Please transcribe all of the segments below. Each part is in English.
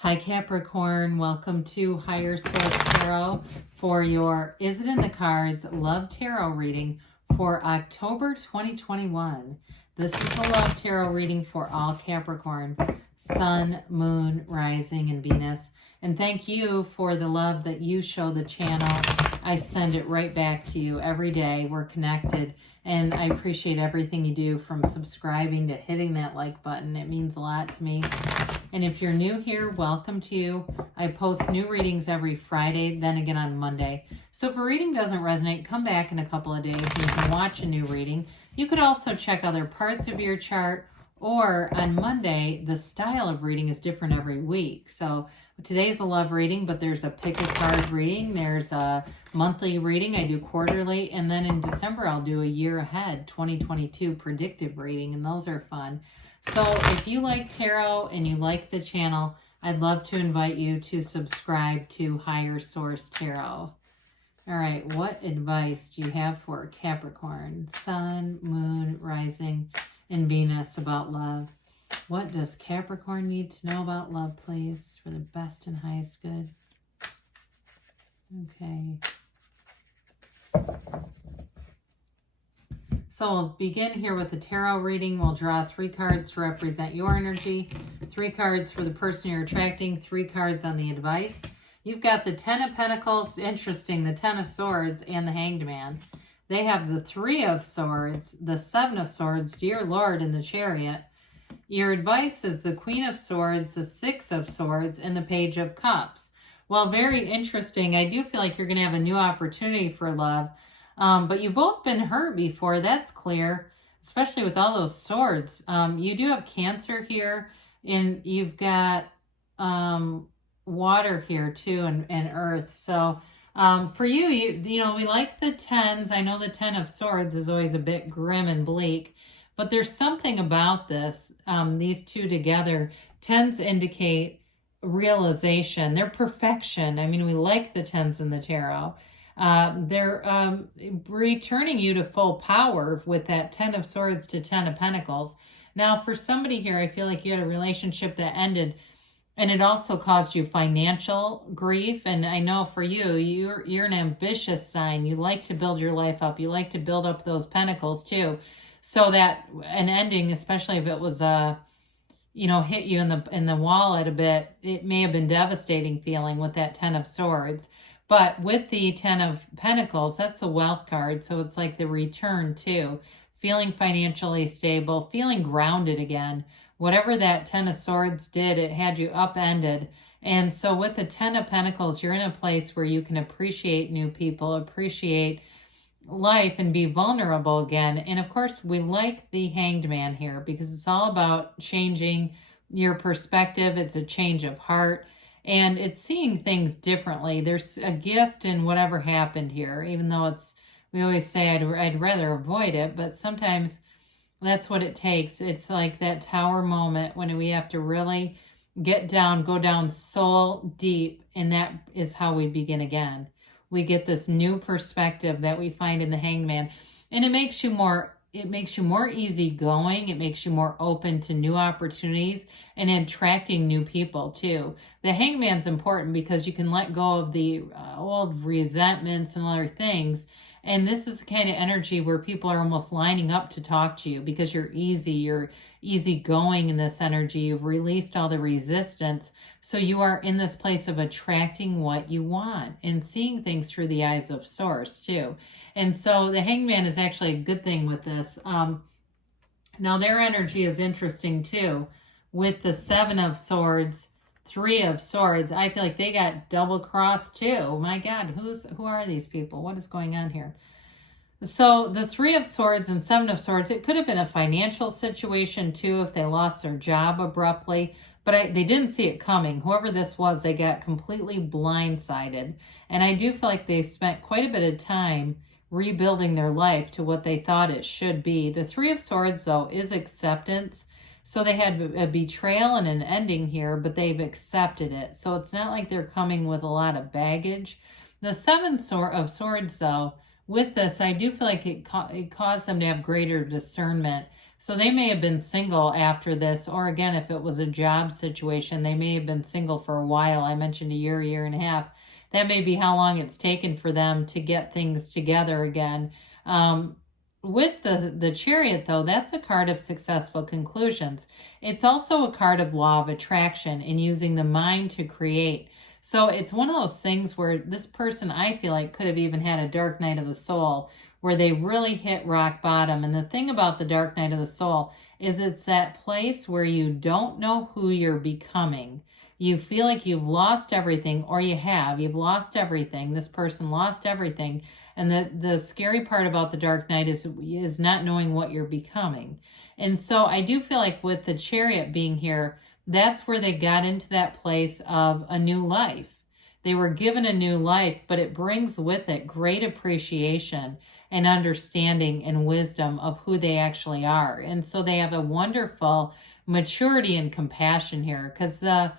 Hi Capricorn, welcome to Higher Source Tarot for your Is It in the Cards Love Tarot reading for October 2021. This is the Love Tarot reading for all Capricorn, Sun, Moon, Rising, and Venus. And thank you for the love that you show the channel. I send it right back to you every day. We're connected, and I appreciate everything you do, from subscribing to hitting that like button. It means a lot to me. And if you're new here, welcome to you. I post new readings every Friday, then again on Monday. So if a reading doesn't resonate, come back in a couple of days and you can watch a new reading. You could also check other parts of your chart, or on Monday, the style of reading is different every week. So today's a love reading, but there's a pick a card reading. There's a monthly reading. I do quarterly. And then in December, I'll do a year ahead, 2022 predictive reading. And those are fun. So if you like tarot and you like the channel, I'd love to invite you to subscribe to Higher Source Tarot. All right, what advice do you have for Capricorn, Sun, Moon, Rising, and Venus about love? What does Capricorn need to know about love, please, for the best and highest good? Okay. So we'll begin here with the tarot reading. We'll draw 3 cards to represent your energy, 3 cards for the person you're attracting, 3 cards on the advice. You've got the 10 of Pentacles, interesting, the 10 of Swords, and the Hanged Man. They have the 3 of Swords, the 7 of Swords, Dear Lord, and the Chariot. Your advice is the Queen of Swords, the 6 of Swords, and the Page of Cups. Well, very interesting. I do feel like you're going to have a new opportunity for love. But you've both been hurt before, that's clear, especially with all those swords. You do have Cancer here, and you've got water here too, and earth. So for you know, we like the 10s. I know the 10 of Swords is always a bit grim and bleak, but there's something about this, these two together. 10s indicate realization. They're perfection. I mean, we like the 10s in the tarot. They're returning you to full power with that 10 of Swords to 10 of Pentacles. Now, for somebody here, I feel like you had a relationship that ended, and it also caused you financial grief. And I know for you, you're an ambitious sign. You like to build your life up. You like to build up those pentacles too. So that an ending, especially if it was hit you in the wallet a bit, it may have been devastating feeling with that 10 of Swords. But with the 10 of Pentacles, that's a wealth card. So it's like the return too. Feeling financially stable, feeling grounded again. Whatever that 10 of Swords did, it had you upended. And so with the 10 of Pentacles, you're in a place where you can appreciate new people, appreciate life, and be vulnerable again. And of course, we like the Hanged Man here because it's all about changing your perspective. It's a change of heart. And it's seeing things differently. There's a gift in whatever happened here, even though we always say I'd rather avoid it, but sometimes that's what it takes. It's like that tower moment when we have to really go down soul deep, and that is how we begin again. We get this new perspective that we find in the Hanged Man, and it makes you more easygoing. It makes you more open to new opportunities and attracting new people too. The Hanged Man's important because you can let go of the old resentments and other things. And this is the kind of energy where people are almost lining up to talk to you because you're easygoing in this energy. You've released all the resistance. So you are in this place of attracting what you want and seeing things through the eyes of Source too. And so the Hanged Man is actually a good thing with this. Now their energy is interesting too. With the 7 of Swords, 3 of Swords, I feel like they got double crossed too. My God, who are these people? What is going on here? So the 3 of Swords and 7 of Swords, it could have been a financial situation too if they lost their job abruptly, but they didn't see it coming. Whoever this was, they got completely blindsided. And I do feel like they spent quite a bit of time rebuilding their life to what they thought it should be. The 3 of Swords, though, is acceptance. So they had a betrayal and an ending here, but they've accepted it. So it's not like they're coming with a lot of baggage. The 7 of Swords, though, with this, I do feel like it caused them to have greater discernment. So they may have been single after this, or again, if it was a job situation, they may have been single for a while. I mentioned a year and a half. That may be how long it's taken for them to get things together again. With the Chariot, though, that's a card of successful conclusions. It's also a card of law of attraction and using the mind to create. So it's one of those things where this person, I feel like, could have even had a dark night of the soul where they really hit rock bottom. And the thing about the dark night of the soul is it's that place where you don't know who you're becoming. You feel like you've lost everything, or you've lost everything. This person lost everything. And the scary part about the dark night is not knowing what you're becoming. And so I do feel like with the Chariot being here, that's where they got into that place of a new life. They were given a new life, but it brings with it great appreciation and understanding and wisdom of who they actually are. And so they have a wonderful maturity and compassion here, because the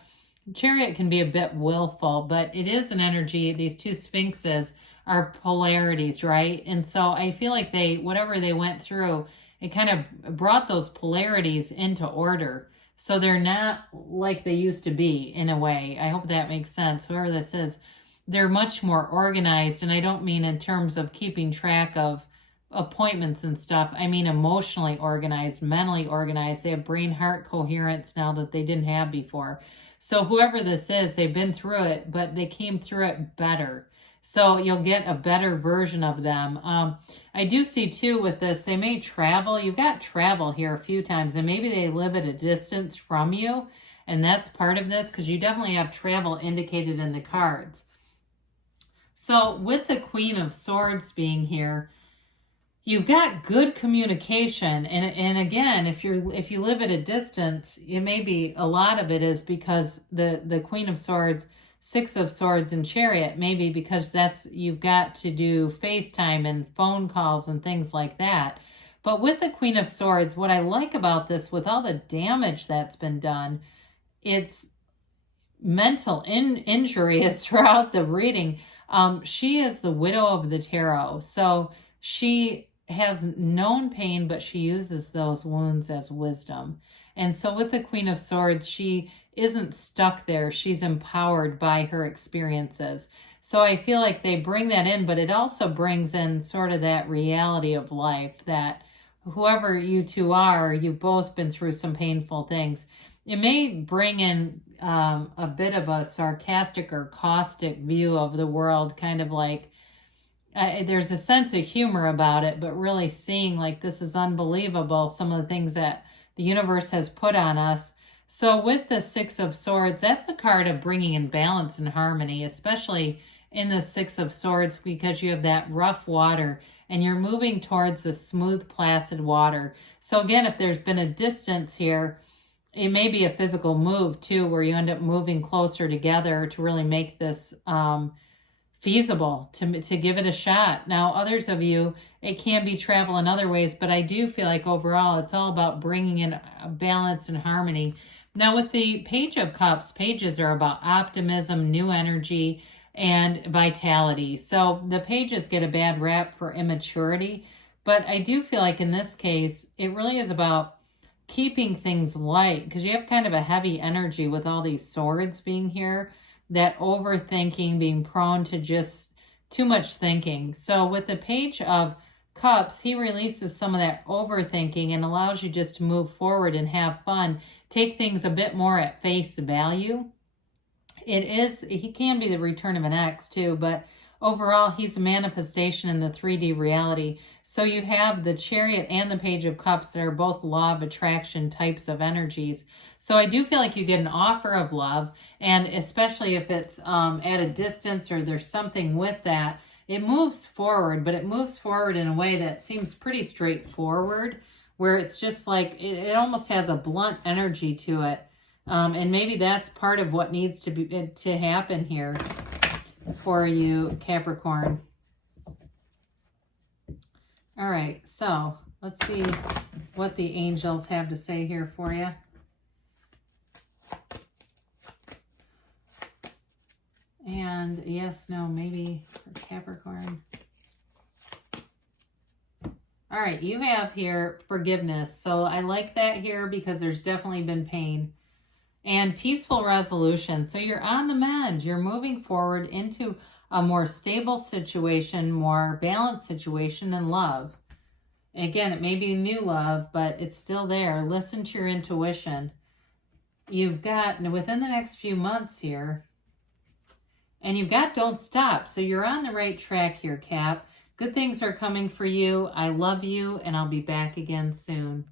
Chariot can be a bit willful, but it is an energy. These two sphinxes are polarities, right? And so I feel like whatever they went through, it kind of brought those polarities into order. So they're not like they used to be, in a way. I hope that makes sense. Whoever this is, they're much more organized. And I don't mean in terms of keeping track of appointments and stuff. I mean emotionally organized, mentally organized. They have brain-heart coherence now that they didn't have before. So whoever this is, they've been through it, but they came through it better. So you'll get a better version of them. I do see too with this, they may travel. You've got travel here a few times, and maybe they live at a distance from you. And that's part of this, because you definitely have travel indicated in the cards. So with the Queen of Swords being here, you've got good communication. And again, if you live at a distance, it may be, a lot of it is because the Queen of Swords, Six of Swords and Chariot, maybe because you've got to do FaceTime and phone calls and things like that. But with the Queen of Swords, what I like about this, with all the damage that's been done, it's mental injury is throughout the reading. She is the widow of the tarot. So she has known pain, but she uses those wounds as wisdom. And so with the Queen of Swords, she isn't stuck there. She's empowered by her experiences. So I feel like they bring that in, but it also brings in sort of that reality of life, that whoever you two are, you've both been through some painful things. It may bring in a bit of a sarcastic or caustic view of the world, kind of like, there's a sense of humor about it, but really seeing like, this is unbelievable, some of the things that the universe has put on us. So with the Six of Swords, that's a card of bringing in balance and harmony, especially in the Six of Swords, because you have that rough water and you're moving towards the smooth, placid water. So again, if there's been a distance here, it may be a physical move too, where you end up moving closer together to really make this feasible, to give it a shot. Now, others of you, it can be travel in other ways, but I do feel like overall it's all about bringing in a balance and harmony. Now, with the Page of Cups, pages are about optimism, new energy, and vitality. So the pages get a bad rap for immaturity, but I do feel like in this case, it really is about keeping things light, because you have kind of a heavy energy with all these swords being here, that overthinking, being prone to just too much thinking. So with the Page of Cups, he releases some of that overthinking and allows you just to move forward and have fun, take things a bit more at face value. He can be the return of an ex too, but overall, he's a manifestation in the 3D reality. So you have the Chariot and the Page of Cups that are both law of attraction types of energies. So I do feel like you get an offer of love, and especially if it's at a distance or there's something with that, it moves forward, but it moves forward in a way that seems pretty straightforward, where it's just like, it almost has a blunt energy to it. And maybe that's part of what needs to happen here for you, Capricorn. All right, so let's see what the angels have to say here for you. And yes, no, maybe for Capricorn. All All right, you have here forgiveness. So I like that here because there's definitely been pain. And peaceful resolution. So you're on the mend. You're moving forward into a more stable situation, more balanced situation in love. Again, it may be new love, but it's still there. Listen to your intuition. You've got, within the next few months here, and you've got don't stop. So you're on the right track here, Cap. Good things are coming for you. I love you, and I'll be back again soon.